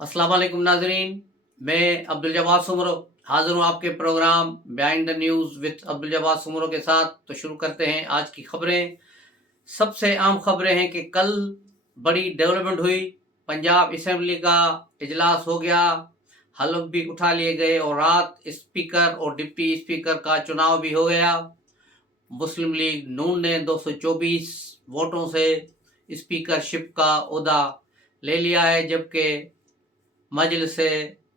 अस्सलाम वालेकुम नाजरीन, मैं अब्दुल जवाद सुमरो हाजिर हूँ आपके programme behind the news with Abdul Jawad Soomro के साथ। तो शुरू करते हैं आज की खबरें। सबसे आम खबरें हैं कि कल बड़ी डेवलपमेंट हुई। पंजाब असेंबली का इजलास हो गया, हलफ भी उठा लिए गए और रात स्पीकर और डिप्टी स्पीकर का चुनाव भी हो गया। मुस्लिम लीग नून ने 224 वोटों से स्पीकरशिप का ओहदा ले लिया है, जबकि मजलिस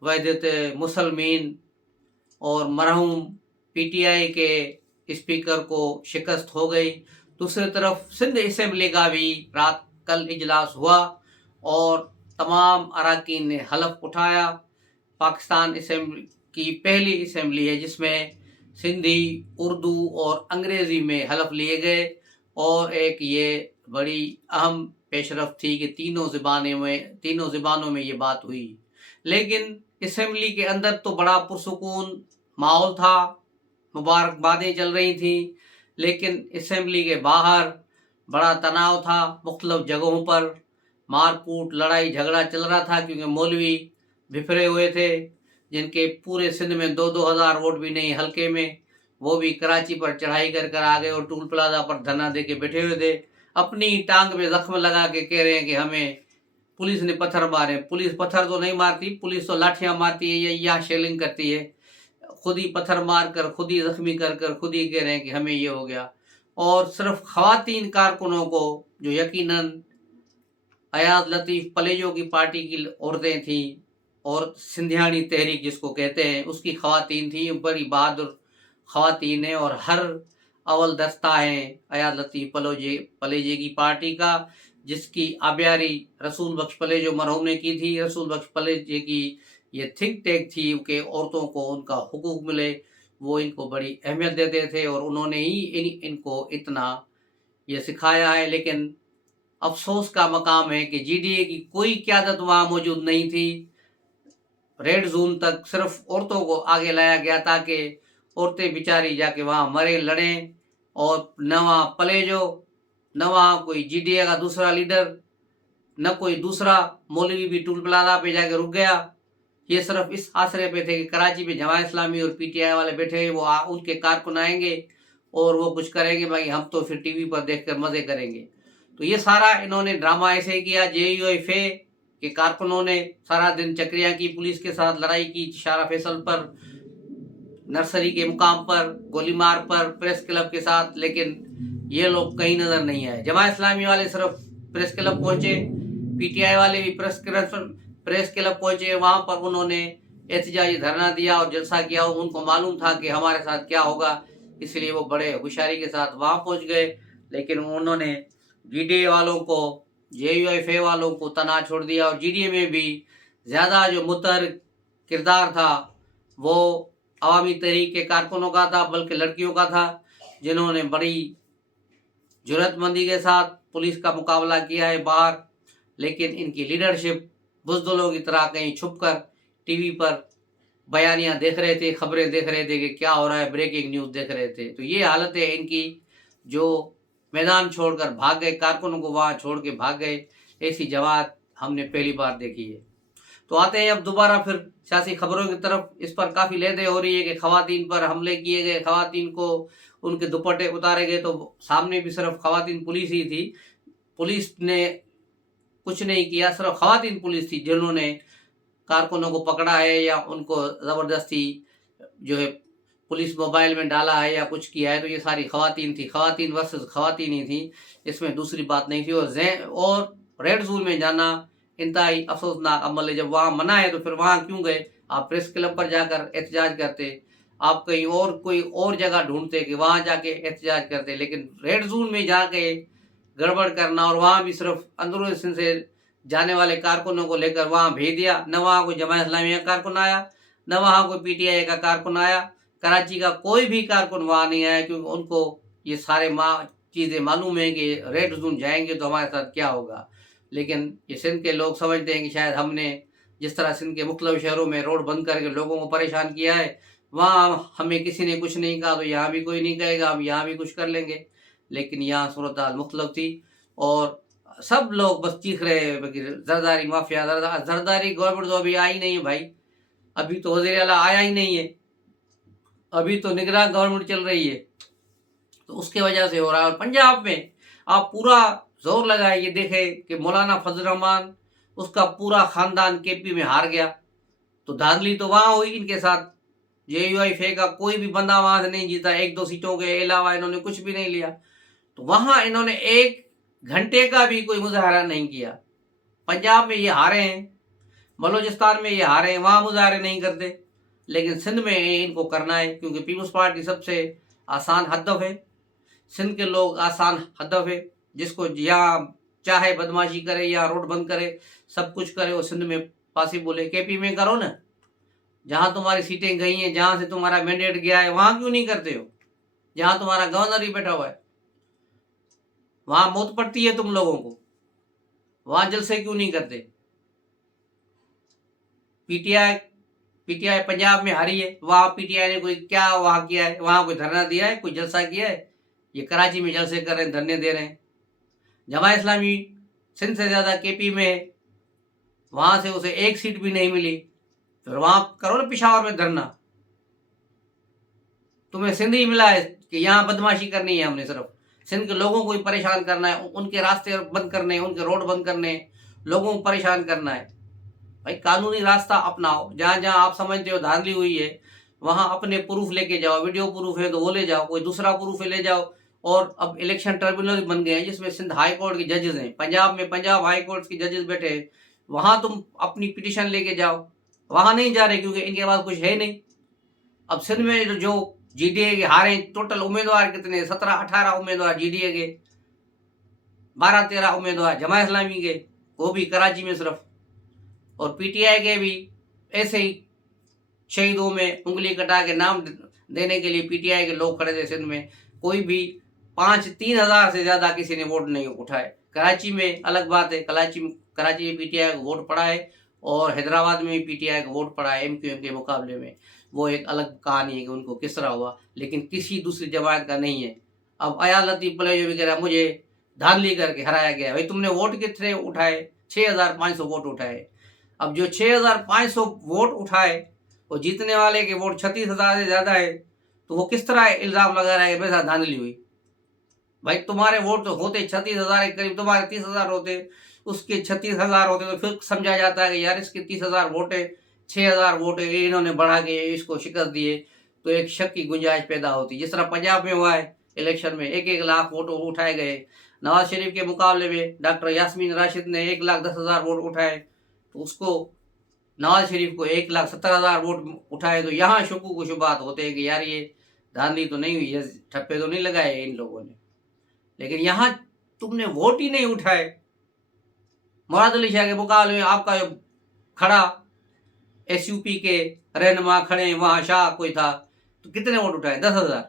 वहदत मुसलमीन और मरहूम पीटीआई के स्पीकर को शिकस्त हो गई। दूसरी तरफ सिंध असेंबली का भी रात कल इजलास हुआ और तमाम अरकान ने हलफ उठाया। पाकिस्तान असेंबली की पहली असेंबली है जिसमें सिंधी, उर्दू और अंग्रेज़ी में हलफ लिए गए और एक ये बड़ी अहम पेशरफ थी कि तीनों ज़बानों में ये बात हुई। लेकिन असेंबली के अंदर तो बड़ा पुरसुकून माहौल था, मुबारकबादें चल रही थीं, लेकिन असेंबली के बाहर बड़ा तनाव था। मुख्तलिफ जगहों पर मारकूट, लड़ाई झगड़ा चल रहा था क्योंकि मौलवी बिखरे हुए थे जिनके पूरे सिंध में 2-2 हज़ार वोट भी नहीं हल्के में, वो भी कराची पर चढ़ाई कर आ गए और टूल प्लाजा पर धरना दे के बैठे हुए थे। अपनी टांग में जख्म लगा के कह रहे हैं कि हमें पुलिस ने पत्थर मारे। पुलिस पत्थर तो नहीं मारती, पुलिस तो लाठियां मारती है या शेलिंग करती है। खुद ही पत्थर मार कर, खुद ही जख्मी कर खुद ही कह रहे हैं कि हमें ये हो गया। और सिर्फ खवातीन कारकुनों को, जो यकीनन अयाज लतीफ़ पलेजो की पार्टी की औरतें थीं और सिंधियानी तहरीक जिसको कहते हैं उसकी खवातीन थी, बड़ी बहादुर खवातीन हैं और हर अव्वल दस्ता है अयाज लतीफ़ पलेजे की पार्टी का, जिसकी आबियारी रसूल बख्श पलेजो मरहूम ने की थी। रसूल बख्श पलेजे की ये थिंक टैंक थी कि औरतों को उनका हुकूक मिले, वो इनको बड़ी अहमियत देते थे और उन्होंने ही इनको इतना ये सिखाया है। लेकिन अफसोस का मकाम है कि जीडीए की कोई क़यादत वहाँ मौजूद नहीं थी। रेड जोन तक सिर्फ औरतों को आगे लाया गया ताकि औरतें बेचारी जाके वहाँ मरे लड़ें, और न वहाँ पलेजो, न वहाँ कोई जीडीए का दूसरा लीडर, न कोई दूसरा मौलवी भी टूल प्लाजा पे जाके रुक गया। ये सिर्फ इस आसरे पे थे कि कराची में जमात इस्लामी और पीटीआई वाले बैठे, वो उनके कारकुन आएंगे और वो कुछ करेंगे, भाई हम तो फिर टीवी पर देखकर मजे करेंगे। तो ये सारा इन्होंने ड्रामा ऐसे ही किया। जेयूएफए के कारकुनों ने सारा दिन चक्रियां की, पुलिस के साथ लड़ाई की, शारा फैसल पर, नर्सरी के मुकाम पर, गोलीमार पर, प्रेस क्लब के साथ, लेकिन ये लोग कहीं नजर नहीं आए। जमात इस्लामी वाले सिर्फ प्रेस क्लब पहुंचे, पीटीआई वाले भी प्रेस क्लब पहुंचे, वहां पर उन्होंने एहतजाजी धरना दिया और जलसा किया। उनको मालूम था कि हमारे साथ क्या होगा, इसलिए वो बड़े होशियारी के साथ वहां पहुंच गए। लेकिन उन्होंने जीडीए वालों को, जेयूएफए वालों को तना छोड़ दिया और जीडीए में भी ज़्यादा जो मुतहर किरदार था वो अवामी तहरीक के कारकुनों का था, बल्कि लड़कियों का था, जिन्होंने बड़ी जुर्रतमंदी के साथ पुलिस का मुकाबला किया है बाहर। लेकिन इनकी लीडरशिप बुज़दिलों की तरह कहीं छुपकर टीवी पर बयानियां देख रहे थे, खबरें देख रहे थे कि क्या हो रहा है, ब्रेकिंग न्यूज़ देख रहे थे। तो ये हालत है इनकी, जो मैदान छोड़कर भाग गए, कारकुनों को वहाँ छोड़ के भाग गए। ऐसी जमात हमने पहली बार देखी है। तो आते हैं अब दोबारा फिर सियासी खबरों की तरफ। इस पर काफ़ी लेदे हो रही है कि खवातीन पर हमले किए गए, खवातीन को उनके दुपट्टे उतारे गए। तो सामने भी सिर्फ खवातीन पुलिस ही थी, पुलिस ने कुछ नहीं किया, सिर्फ खवातीन पुलिस थी जिन्होंने कारकुनों को पकड़ा है या उनको ज़बरदस्ती जो है पुलिस मोबाइल में डाला है या कुछ किया है। तो ये सारी खवातीन थी, खवातीन वर्सेस खवातीन ही थी, इसमें दूसरी बात नहीं थी। और रेड जोन में जाना इंतहाई अफसोसनाक अमल है। जब वहाँ मना है तो फिर वहाँ क्यों गए? आप प्रेस क्लब पर जाकर एहतजाज करते, आप कहीं और कोई और जगह ढूंढते कि वहाँ जाके एहतजाज करते। लेकिन रेड जोन में जाके गड़बड़ करना और वहाँ भी सिर्फ अंदरूनी सिंध से जाने वाले कारकुनों को लेकर वहाँ भेज दिया। न वहाँ कोई जमात इस्लामी का कारकुन आया, न वहाँ कोई पीटीआई का कारकुन आया, कराची का कोई भी कारकुन वहाँ नहीं आया, क्योंकि उनको ये सारे चीज़ें मालूम है कि रेड जोन जाएंगे तो हमारे साथ क्या होगा। लेकिन ये सिंध के लोग समझते हैं कि शायद हमने जिस तरह सिंध के मुख्तलिफ शहरों में रोड बंद करके लोगों को परेशान किया है, वहाँ हमें किसी ने कुछ नहीं कहा तो यहाँ भी कोई नहीं कहेगा, हम यहाँ भी कुछ कर लेंगे। लेकिन यहाँ सूरत हाल मुख्तलिफ थी और सब लोग बस चीख रहे हैं कि जरदारी माफिया, जरदारी गवर्नमेंट तो अभी आई नहीं है भाई, अभी तो वजीर आला आया ही नहीं है, अभी तो निगरान गवर्नमेंट चल रही है, तो उसके वजह से हो रहा है। और पंजाब में आप पूरा जोर लगाइए, देखे कि मौलाना फजल रहमान उसका पूरा खानदान केपी में हार गया, तो धांधली तो वहां हुई इनके साथ। JUIF का कोई भी बंदा वहां से नहीं जीता, एक दो सीटों के अलावा इन्होंने कुछ भी नहीं लिया, तो वहां इन्होंने 1 घंटे का भी कोई मुजाहरा नहीं किया। पंजाब में ये हारे हैं, बलूचिस्तान में ये हारे हैं, वहां मुजाहरे नहीं करते, लेकिन सिंध में इनको करना है, क्योंकि पीपल्स पार्टी सबसे आसान हदफ है, सिंध के लोग आसान हदफ है, जिसको यहाँ चाहे बदमाशी करे या रोड बंद करे, सब कुछ करे, वो सिंध में पॉसिबल है। KP में करो ना, जहां तुम्हारी सीटें गई हैं, जहां से तुम्हारा मैंडेट गया है, वहां क्यों नहीं करते हो? जहां तुम्हारा गवर्नर ही बैठा हुआ है, वहां मौत पड़ती है तुम लोगों को, वहां जलसे क्यों नहीं करते? पीटीआई पंजाब में हारी है, वहां PTI ने कोई क्या वहां किया है? वहां कोई धरना दिया है, कोई जलसा किया है? ये कराची में जलसे कर रहे हैं, धरने दे रहे हैं। जमात इस्लामी सिंध से ज्यादा KP में है, वहां से उसे 1 सीट भी नहीं मिली, फिर वहां करो ना पिशावर में धरना। तुम्हें सिंध ही मिला है कि यहाँ बदमाशी करनी है, हमने सिर्फ सिंध के लोगों को ही परेशान करना है, उनके रास्ते बंद करने हैं, उनके रोड बंद करने हैं, लोगों को परेशान करना है। भाई कानूनी रास्ता अपनाओ, जहां जहां आप समझते हो धांधली हुई है, वहां अपने प्रूफ लेके जाओ, वीडियो प्रूफ है तो वो ले जाओ, कोई दूसरा प्रूफ है ले जाओ। और अब इलेक्शन ट्रिब्यूनल बन गए हैं, जिसमें सिंध हाई कोर्ट के जजेस हैं, पंजाब में पंजाब हाई कोर्ट के जजेस बैठे हैं, वहां तुम अपनी पिटिशन लेके जाओ। वहां नहीं जा रहे क्योंकि इनके पास कुछ है नहीं। अब सिंध में जो GDA के हारे, टोटल उम्मीदवार कितने, 17-18 उम्मीदवार GDA के, 12-13 उम्मीदवार जमात इस्लामी के, वो भी कराची में सिर्फ, और PTI के भी ऐसे ही शहीदों में उंगली कटा के नाम देने के लिए PTI के लोग खड़े थे सिंध में। कोई भी 3,000 से ज्यादा किसी ने वोट नहीं उठाए। कराची में अलग बात है, कराची में PTI को वोट पड़ा है, और हैदराबाद में भी PTI को वोट पड़ा है MQM के मुकाबले में। वो एक अलग कहानी है कि उनको किस तरह हुआ, लेकिन किसी दूसरी जमात का नहीं है। अब अया लतीफ पलेजो वगैरह मुझे धांधली करके हराया गया। भाई तुमने वोट कितने उठाए? 6,500 वोट उठाए। अब जो 6,500 वोट उठाए, वो जीतने वाले के वोट 36,000 से ज्यादा है, तो वो किस तरह इल्जाम लगा रहा है मेरे साथ धांधली हुई? भाई तुम्हारे वोट तो होते 36,000 के करीब, तुम्हारे 30,000 होते, उसके 36,000 होते, तो फिर समझा जाता है कि यार इसके 30,000 वोट है, 6,000 वोट है, इन्होंने बढ़ा के इसको शिकस्त दिए, तो एक शक की गुंजाइश पैदा होती। जिस तरह पंजाब में हुआ है, इलेक्शन में 1-1 लाख वोट उठाए गए। नवाज शरीफ के मुकाबले में डॉक्टर यास्मीन राशिद ने 1,10,000 वोट उठाए, तो उसको नवाज शरीफ को 1,70,000 वोट उठाए। तो यहाँ शुकू को शुबात होते हैं कि यार ये धांधली तो नहीं हुई है, ठप्पे तो नहीं लगाए इन लोगों ने। लेकिन यहाँ तुमने वोट ही नहीं उठाए। मुराद अली शाह के मुकाबले में आपका जो खड़ा SUP के रहनुमा खड़े, वहां शाह कोई था, तो कितने वोट उठाए? 10,000।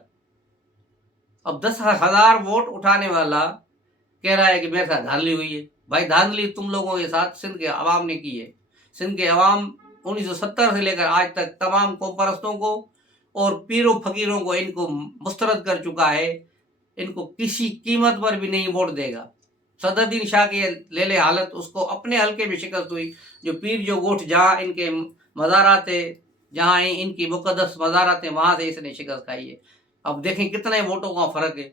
अब 10,000 वोट उठाने वाला कह रहा है कि मेरे साथ धांधली हुई है। भाई धांधली तुम लोगों के साथ सिंध के अवाम ने की है। सिंध के अवाम 1970 से लेकर आज तक तमाम कौम परस्तों को और पीरों फकीरों को इनको मुस्तरद कर चुका है। इनको किसी कीमत पर भी नहीं वोट देगा। सदरुद्दीन शाह की ले ले हालत, उसको अपने हल्के में शिकस्त हुई। जो पीर जो गोठ जहाँ इनके मज़ारात है, जहाँ इनकी मुकद्दस मज़ारात है, वहाँ से इसने शिकस्त खाई है। अब देखें कितने वोटों का फर्क है,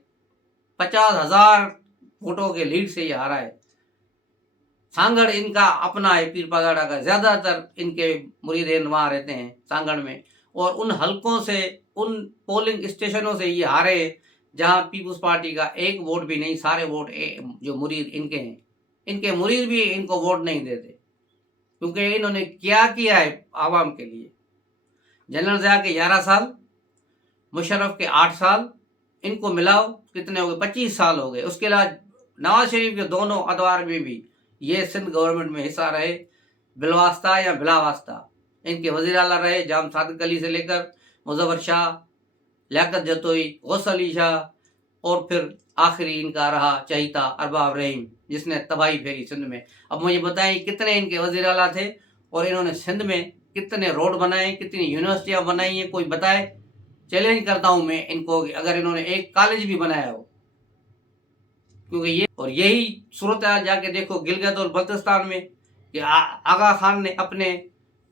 50,000 वोटों के लीड से ये हारा है। सांगड़ इनका अपना है, पीर पगाड़ा का, ज्यादातर इनके मुरीद वहां रहते हैं सांगड़ में, और उन हलकों से, उन पोलिंग स्टेशनों से ये हारे जहां पीपुल्स पार्टी का एक वोट भी नहीं, सारे वोट जो मुरीद इनके हैं, इनके मुरीद भी इनको वोट नहीं देते, क्योंकि इन्होंने क्या किया है आवाम के लिए। जनरल ज़िया के 11 साल, मुशर्रफ के 8 साल, इनको मिलाओ कितने हो गए? 25 साल हो गए। उसके अलावा नवाज शरीफ के दोनों अदवार में भी ये सिंध गवर्नमेंट में हिस्सा रहे, बिलवास्ता या बिलावास्ता। इनके वज़ीर आला रहे जाम सादिक अली से लेकर मुज़फ़्फ़र शाह, लियाकत जतोई, गौस अली शाह, और फिर आखिरी इनका रहा चहीता अरबाब रहीम, जिसने तबाही फेरी सिंध में। अब मुझे बताएं कितने इनके वज़ीर आला थे और इन्होंने सिंध में कितने रोड बनाए, कितनी यूनिवर्सिटियाँ बनाई हैं, कोई बताए? चैलेंज करता हूँ मैं इनको कि अगर इन्होंने एक कॉलेज भी बनाया हो, क्योंकि यही सूरत हाल जाके देखो गिलगित और बल्तिस्तान में कि आगा खान ने अपने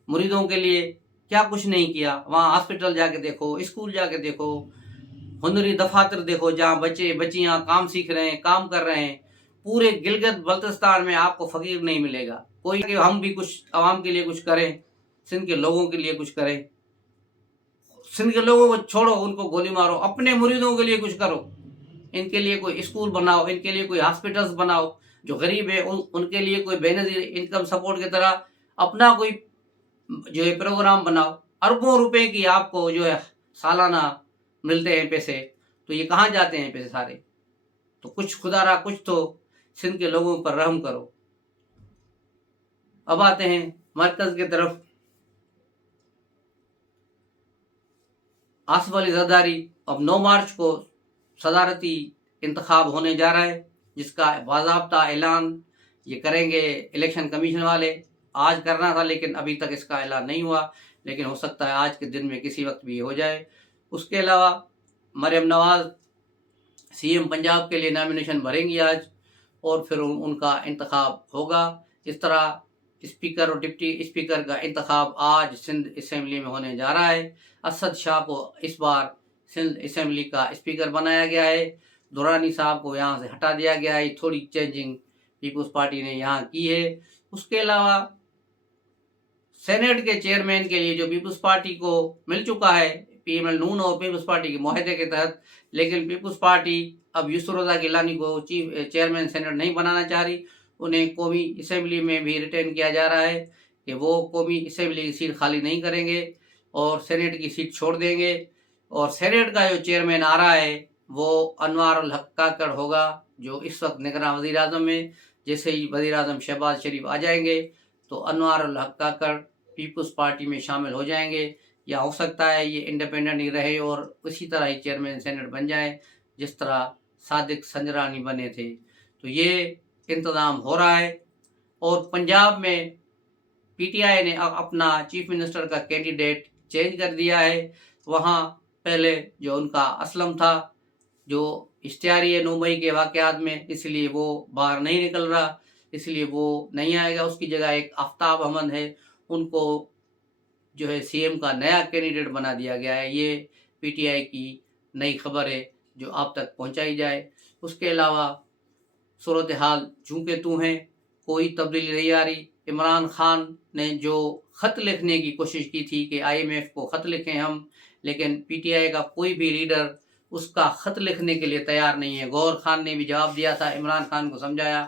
मुरीदों के लिए क्या कुछ नहीं किया। वहाँ हॉस्पिटल जाके देखो, स्कूल जाके देखो, हुनरी दफातर देखो जहाँ बच्चे बच्चियाँ काम सीख रहे हैं, काम कर रहे हैं। पूरे गिलगित बल्तिस्तान में आपको फकीर नहीं मिलेगा कोई कि हम भी कुछ आवाम के लिए कुछ करें, सिंध के लोगों के लिए कुछ करें। सिंध के लोगों को छोड़ो, उनको गोली मारो, अपने मुरीदों के लिए कुछ करो। इनके लिए कोई स्कूल बनाओ, इनके लिए कोई हॉस्पिटल्स बनाओ, जो गरीब है उनके लिए कोई बेनजीर इनकम सपोर्ट की तरह अपना कोई जो है प्रोग्राम बनाओ। अरबों रुपए की आपको जो है सालाना मिलते हैं पैसे, तो ये कहाँ जाते हैं पैसे सारे? तो कुछ खुदारा कुछ तो सिंध के लोगों पर रहम करो। अब आते हैं मरकज की तरफ। आसिफ अली जरदारी अब 9 मार्च को सदारती इंतखाब होने जा रहा है, जिसका बाज़ाब्ता ऐलान ये करेंगे इलेक्शन कमीशन वाले। आज करना था लेकिन अभी तक इसका ऐलान नहीं हुआ, लेकिन हो सकता है आज के दिन में किसी वक्त भी हो जाए। उसके अलावा मरियम नवाज सीएम पंजाब के लिए नॉमिनेशन भरेंगी आज, और फिर उनका इंतखाब होगा। इस तरह स्पीकर और डिप्टी स्पीकर का इंतखाब आज सिंध असम्बली में होने जा रहा है। असद शाह को इस बार सिंध असम्बली का स्पीकर बनाया गया है। दुरानी साहब को यहाँ से हटा दिया गया है। थोड़ी चेंजिंग पीपुल्स पार्टी ने यहाँ की है। उसके अलावा सेनेट के चेयरमैन के लिए जो पीपुल्स पार्टी को मिल चुका है पीएमएल नून और पीपुल्स पार्टी के मुआहदे के तहत, लेकिन पीपुल्स पार्टी अब यूसुफ रज़ा गिलानी को चीफ चेयरमैन सेनेट नहीं बनाना चाह रही। उन्हें कौमी असम्बली में भी रिटेन किया जा रहा है कि वो कौमी असम्बली की सीट खाली नहीं करेंगे और सेनेट की सीट छोड़ देंगे। और सेनेट का जो चेयरमैन आ रहा है वो अनवार उल हक काकड़ होगा, जो इस वक्त निगरान वज़ीर आज़म में। जैसे ही वज़ीर आज़म शहबाज शरीफ आ जाएंगे तो अनवार उल हक काकड़ पीपुल्स पार्टी में शामिल हो जाएंगे, या हो सकता है ये इंडिपेंडेंट ही रहे और उसी तरह ही चेयरमैन सेनेट बन जाए जिस तरह सादिक संजरानी बने थे। तो ये इंतज़ाम हो रहा है। और पंजाब में पीटीआई ने अपना चीफ मिनिस्टर का कैंडिडेट चेंज कर दिया है। वहाँ पहले जो उनका असलम था, जो इश्तिहारी है 9 मई के वाक़यात में, इसलिए वो बाहर नहीं निकल रहा, इसलिए वो नहीं आएगा। उसकी जगह एक आफ्ताब अहमद है, उनको जो है सीएम का नया कैंडिडेट बना दिया गया है। ये पीटीआई की नई खबर है जो आप तक पहुंचाई जाए। उसके अलावा सूरत हाल जूं के तू हैं, कोई तब्दीली नहीं आ रही। इमरान खान ने जो ख़त लिखने की कोशिश की थी कि आईएमएफ को ख़त लिखें हम, लेकिन पीटीआई का कोई भी लीडर उसका ख़त लिखने के लिए तैयार नहीं है। गौहर खान ने भी जवाब दिया था, इमरान खान को समझाया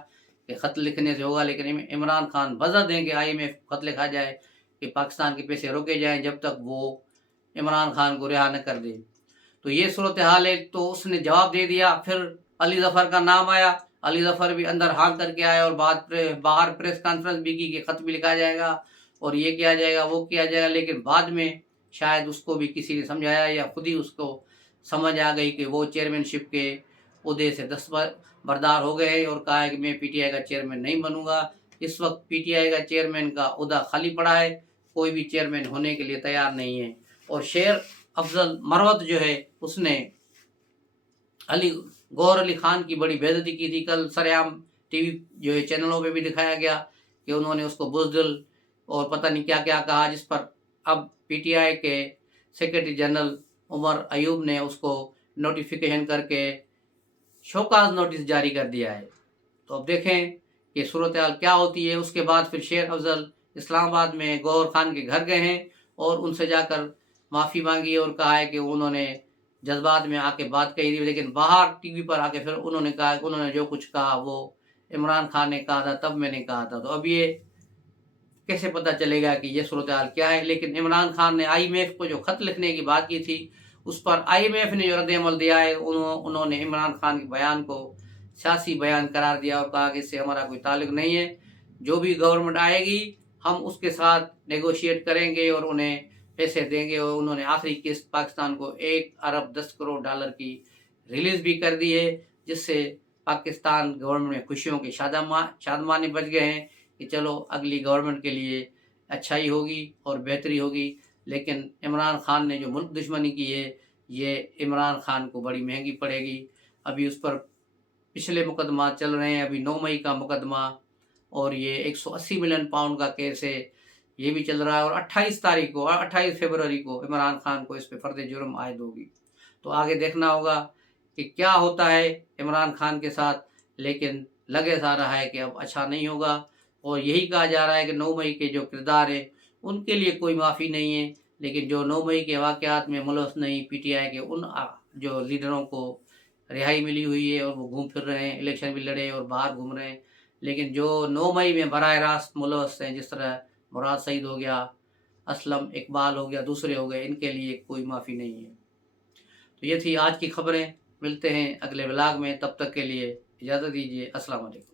कि ख़त लिखने से होगा, लेकिन इमरान खान वजह दें कि आईएमएफ को ख़त लिखा जाए कि पाकिस्तान के पैसे रोके जाएं जब तक वो इमरान खान को रिहा न कर दे। तो ये सूरत हाल है। तो उसने जवाब दे दिया। फिर अली ज़फ़र का नाम आया, अली ज़फ़र भी अंदर हाँ करके आया और बाहर प्रेस कॉन्फ्रेंस भी की कि ख़त भी लिखा जाएगा और ये किया जाएगा वो किया जाएगा। लेकिन बाद में शायद उसको भी किसी ने समझाया या खुद ही उसको समझ आ गई कि वो चेयरमैनशिप के उहदे से दस्तबरदार हो गए और कहा है कि मैं पीटीआई का चेयरमैन नहीं बनूंगा। इस वक्त पीटीआई का चेयरमैन का उहदा खाली पड़ा है, कोई भी चेयरमैन होने के लिए तैयार नहीं है। और शेर अफजल मरवत जो है उसने गौहर अली खान की बड़ी बेइज्जती की थी। कल सरेआम टीवी जो है चैनलों पे भी दिखाया गया कि उन्होंने उसको बुज़दिल और पता नहीं क्या क्या कहा, जिस पर अब पीटीआई के सेक्रेटरी जनरल उमर अयूब ने उसको नोटिफिकेशन करके शोकाज नोटिस जारी कर दिया है। तो अब देखें कि सूरत हाल क्या होती है। उसके बाद फिर शेर अफजल इस्लामाबाद में गौहर खान के घर गए हैं और उनसे जाकर माफ़ी मांगी और कहा है कि उन्होंने जज्बात में आके बात कही थी, लेकिन बाहर टीवी पर आके फिर उन्होंने कहा कि उन्होंने जो कुछ कहा वो इमरान खान ने कहा था, तब मैंने कहा था। तो अब ये कैसे पता चलेगा कि ये सूरत हाल क्या है। लेकिन इमरान खान ने आईएमएफ को जो ख़त लिखने की बात की थी उस पर आईएमएफ ने जो रद्द-ए-अमल दिया है, उन्होंने इमरान खान के बयान को सियासी बयान करार दिया और कहा कि इससे हमारा कोई ताल्लुक नहीं है। जो भी गवर्नमेंट आएगी हम उसके साथ नेगोशिएट करेंगे और उन्हें पैसे देंगे। और उन्होंने आखिरी किस्त पाकिस्तान को 1 अरब 10 करोड़ डॉलर की रिलीज़ भी कर दी है, जिससे पाकिस्तान गवर्नमेंट में खुशियों के शादमाने बज गए हैं कि चलो अगली गवर्नमेंट के लिए अच्छाई होगी और बेहतरी होगी। लेकिन इमरान खान ने जो मुल्क दुश्मनी की है ये इमरान खान को बड़ी महंगी पड़ेगी। अभी उस पर पिछले मुकदमा चल रहे हैं, अभी 9 मई का मुकदमा, और ये 180 मिलियन पाउंड का केस है, ये भी चल रहा है। और 28 तारीख को, 28 फरवरी को इमरान खान को इस पे फर्द जुर्म आयद होगी। तो आगे देखना होगा कि क्या होता है इमरान खान के साथ, लेकिन लगे सा रहा है कि अब अच्छा नहीं होगा। और यही कहा जा रहा है कि 9 मई के जो किरदार है उनके लिए कोई माफ़ी नहीं है, लेकिन जो 9 मई के वाक़यात में मुलव्वस नहीं पीटीआई के उन जो लीडरों को रिहाई मिली हुई है और वो घूम फिर रहे हैं, इलेक्शन भी लड़े और बाहर घूम रहे हैं। लेकिन जो 9 मई में बराह रास्त मुलव्वस हैं, जिस तरह मुराद सईद हो गया, असलम इकबाल हो गया, दूसरे हो गए, इनके लिए कोई माफ़ी नहीं है। तो ये थी आज की खबरें। मिलते हैं अगले व्लॉग में, तब तक के लिए इजाज़त दीजिए। अस्सलाम वालेकुम।